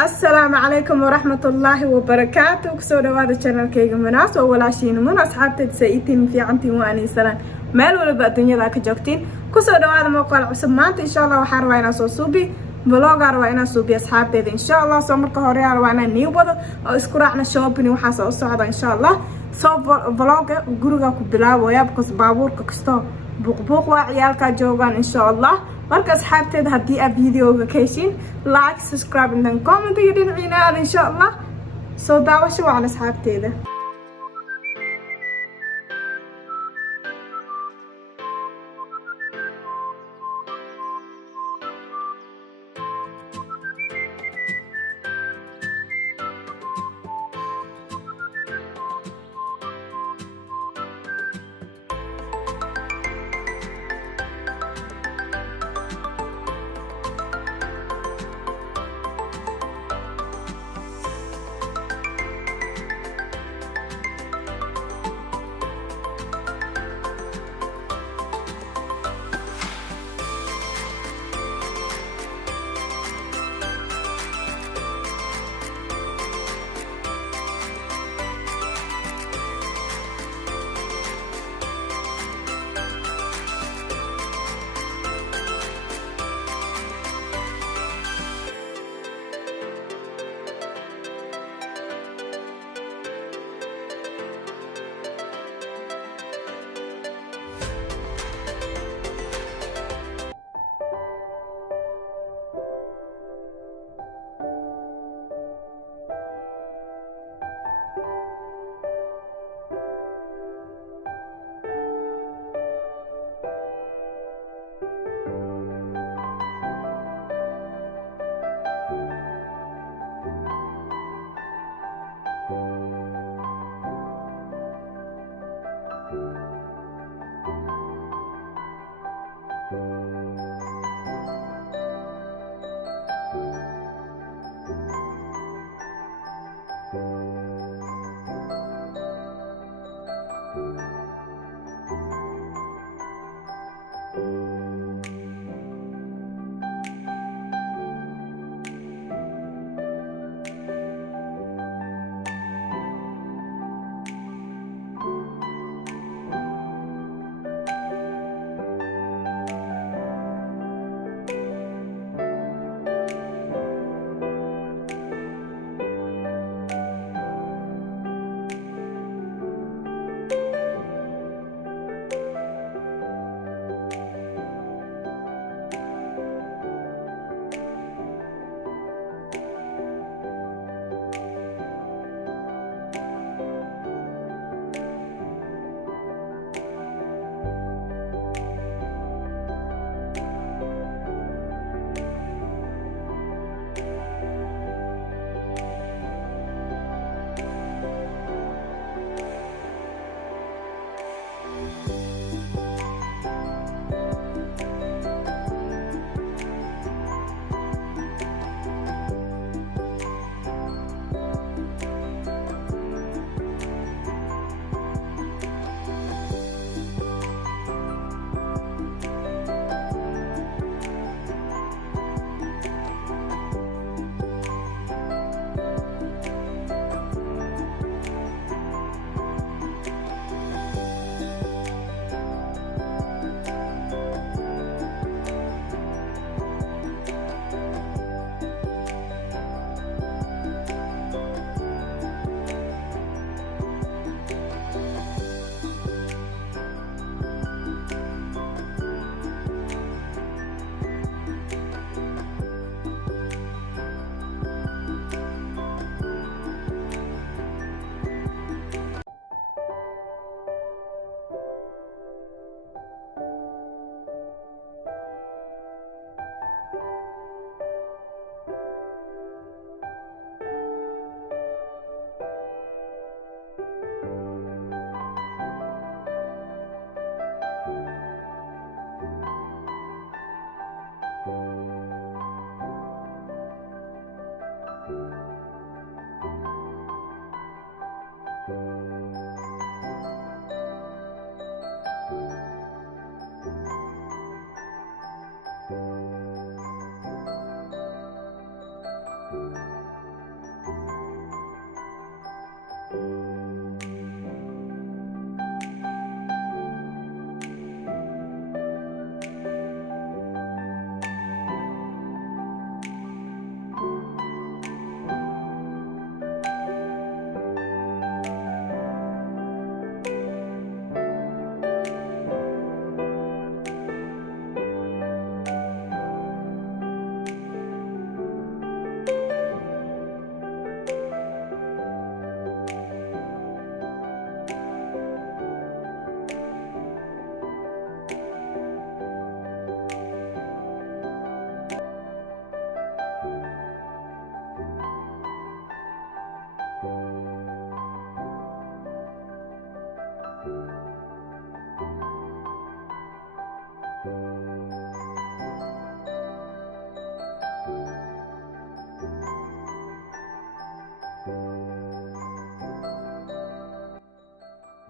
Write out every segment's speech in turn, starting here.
السلام عليكم ورحمة الله وبركاته. كسودة هذا الشانل كيغا مناس وولاشين من أصحابتي سايتين في عنتي واني سلام مال ولا الدنيا ذاك جوكتين. كسودة هذا موقع عصب مانت إن شاء الله وحار وينا صوبي بلوغ وينا صوبي أصحابتي إن شاء الله سمر كهوريا وينا نيو بدو أو اسكراعنا شوبني وحاسة الصعدة إن شاء الله صوب بلوغ وجروجا كبلا ويابكس بابور كستو بوق وعيالك جوغان إن شاء الله. marka asxaabteeda haddii aad videoga ka heshiin like subscribe and then comment iyo dhinaciina aad insha Allah soo daawasho waa asxaabteeda.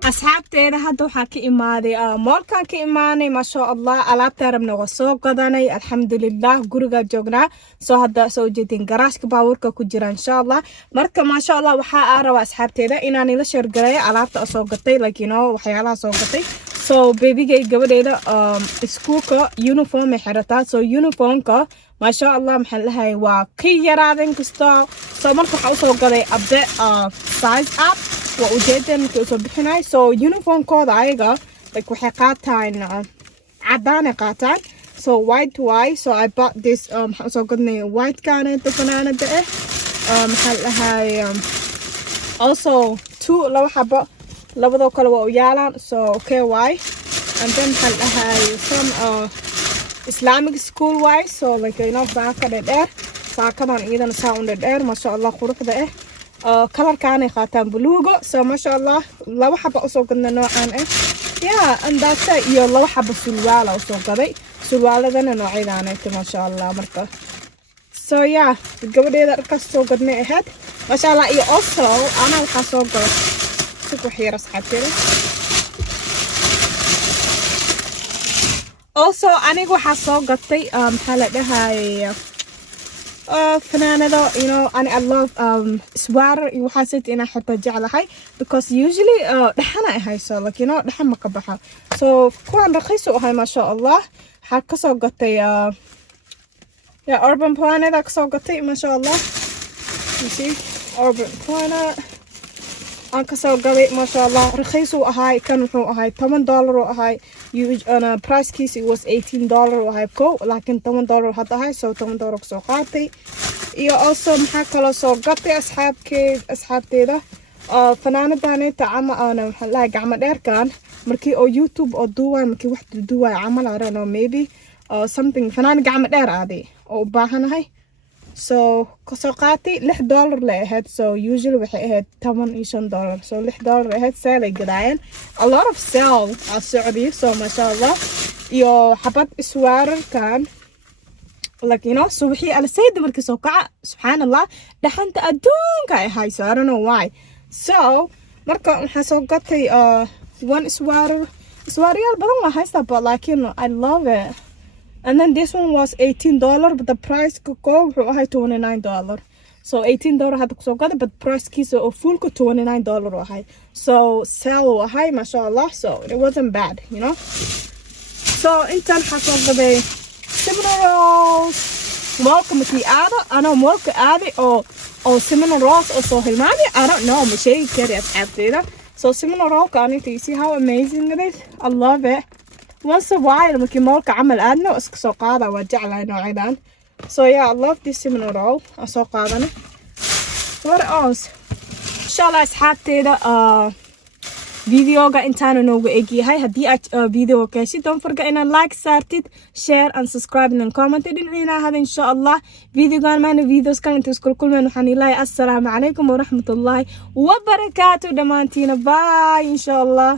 asxaabteeda hadda waxaa ka imaaday moolkan ka imaanay maasha allah alaabta rabna waa soo gadanay alxamdulilah guriga joognaa soo hadda soo jeedin garaashka baabuurka ku jira insha allah marka maasha allah waxaa rabaa asxaabteeda inaan ila sheer gareeyo alaabta soo gatay like you know waxyaalaha soo gatay so babygay gabadheeda iskuulka uniform ay xirataa so uniformka maasha allah maxaan lahay waa ka yaraadeen kasta so marka waxaa usoo gaday abde size up waa ujeedeen markay usoo bixinay so uniformkooda ayaga like waxay qaataan cadaan ay qaataan so white so I bought this maxaan usoo gadnay white kaaneta fanaanada maxaan lahay also laba xabo labadoo kale waa u yaalaan so okay and then maxaan lahay some Islamic school so like you know saaka dheer saakadan iyadana saa un dheer maasha allah quruxda kalarkaanay qaataan buluuga so maasha allah laba xaba usoo gadna noocan and that's it iyo laba xaba sulwaala usoo gaday sulwaaladana noocyadaanayta maasha allah marka so gabadheeda dharkaas soo gadnay ahayd maasha allah iyo also anaa waxaa soo gala si ku xiir asxaabteeda also aniga waxaa soo gatay maxaa la dhahay fanaanado you know I love sweater iyo waxaa sit inaa xitaa jeclahay because usually dhaxana ay hayso like you know dhaxan ma ka baxa so kuwan raqiis u ahay maasha allah waxaa kasoo gatay urban planet kasoo gatay maasha allah you see urban planet aan kasoo gaday maasha allah raqiis u ahay kan wuxuu ahay $10 u ahay price kiisi was $18 u ahay ko laakiin $10 hadda ahay so $10 kasoo qaatay iyo also maxaa kaloo soo gatay asxaabteeda fanaanadaneta ama waxaan lahay gacmo dheerkan markii oo YouTube oo duuwaay markii wax duuwaay camal I don't know maybe something fanaan gacmo dheer aaday oo u baahanahay so kasoo qaatay $6 la ahayd so usually waxay ahayd $15 so $6 ahayd sale ay gadaayeen a lot of sale socday so masha allah iyo xabad iswaararkan like you know subaxii alasayda markii soo kaca subxaanallah dhaxanta adduunka ay hayso I don't know why so marka waxaa soo gatay one iswaaryaal badan waa haystaa but like you know I love it and then this one was $18 but the price ko wuxuu ahay $29 so $18 hadda kusoo gaday but price kiisa oo fullka $29 u ahay so sale u ahay masha allah so it wasn't bad you know so intaan waxaa soo gaday cinnamon rolls moolka markii aado anoo moolka aaday oo cinnamon rolls oo soo hilmaamay I don't know ma sheegi kari asxaabteeda so cinnamon rollka anita you see how amazing it is I love it once a while markii moolka camal aadno iska soo qaada waa jeclahay noocyadan so I love this cinnamon roll aan soo qaadana what else inshallah asxaabteeda videoga intaanu noogu egyahay haddii aad videoga ka heshid don't forget inaad like saartid share and subscribe and comment dhinaciina hada insha allah videogan maana videos kale inta isku kulmeen waxaan ilaahay assalaamu calaykum waraxmatullaahi wabarakaatu dhamaantiina bye insha allah